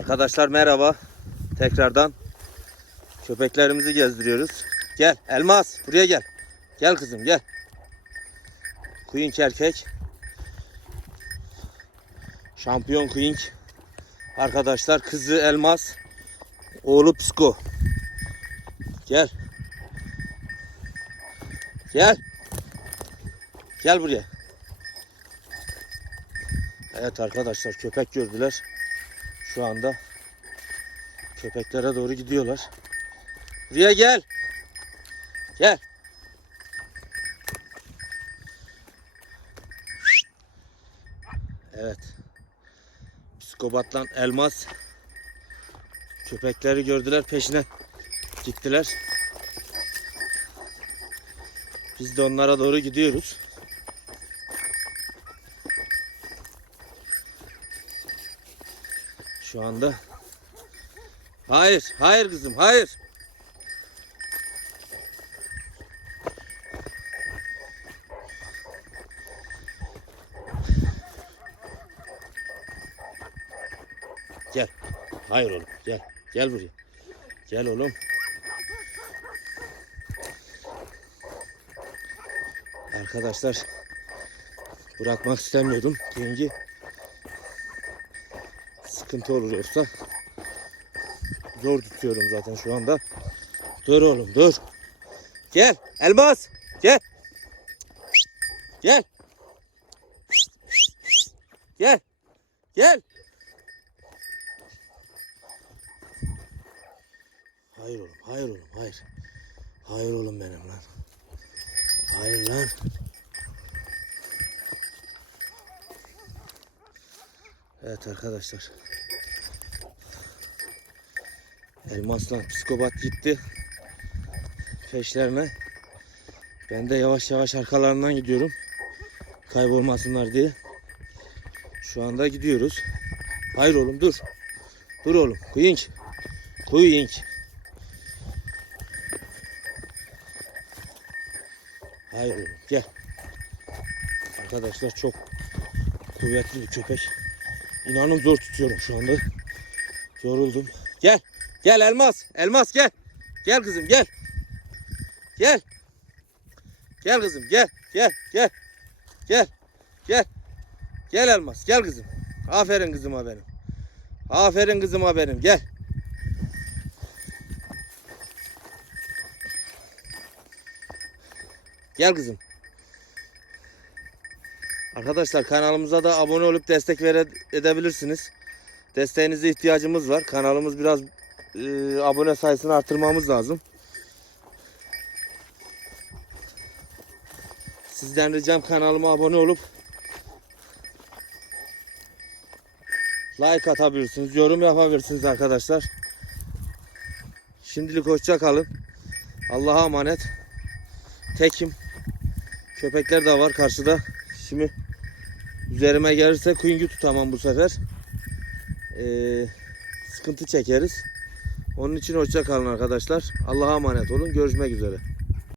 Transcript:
Arkadaşlar merhaba. Tekrardan köpeklerimizi gezdiriyoruz. Gel Elmas buraya gel. Gel kızım gel. Queen erkek. Şampiyon Queen. Arkadaşlar kızı Elmas. Oğlu Psiko. Gel. Gel. Gel buraya. Evet arkadaşlar köpek gördüler. Şu anda köpeklere doğru gidiyorlar. Buraya gel. Gel. Evet. Psikopatla elmas köpekleri gördüler peşine gittiler. Biz de onlara doğru gidiyoruz. Şu anda Hayır, hayır kızım, hayır. Gel. Hayır oğlum, gel. Gel buraya. Gel oğlum. Arkadaşlar bırakmak istemiyordum. Çünkü sıkıntı olur Zor tutuyorum zaten şu anda. Dur oğlum dur. Gel Elmas. Gel. Gel. Gel. Gel. Hayır oğlum, hayır oğlum, hayır. Hayır oğlum benim lan. Hayır lan. Evet arkadaşlar. Elmaslan psikopat gitti. Peşlerine. Ben de yavaş yavaş arkalarından gidiyorum. Kaybolmasınlar diye. Şu anda gidiyoruz. Hayır oğlum dur. Dur oğlum. Kuyink. Kuyink. Hayır oğlum gel. Arkadaşlar çok kuvvetli bir köpek. İnanın zor tutuyorum şu anda. Yoruldum. Gel. Gel Elmas. Elmas gel. Gel kızım gel. Gel. Gel kızım gel. Gel. Gel. Gel. Gel. Gel Elmas. Gel kızım. Aferin kızıma benim. Aferin kızıma benim. Gel. Gel kızım. Arkadaşlar kanalımıza da abone olup destek vere edebilirsiniz. Desteğinize ihtiyacımız var. Kanalımız biraz e, abone sayısını artırmamız lazım. Sizden ricam kanalıma abone olup like atabilirsiniz, yorum yapabilirsiniz arkadaşlar. Şimdilik hoşça kalın. Allah'a emanet. Tekim. Köpekler de var karşıda. Şimdi üzerime gelirse kuyungu tutamam bu sefer. Ee, sıkıntı çekeriz. Onun için hoşça kalın arkadaşlar. Allah'a emanet olun. Görüşmek üzere.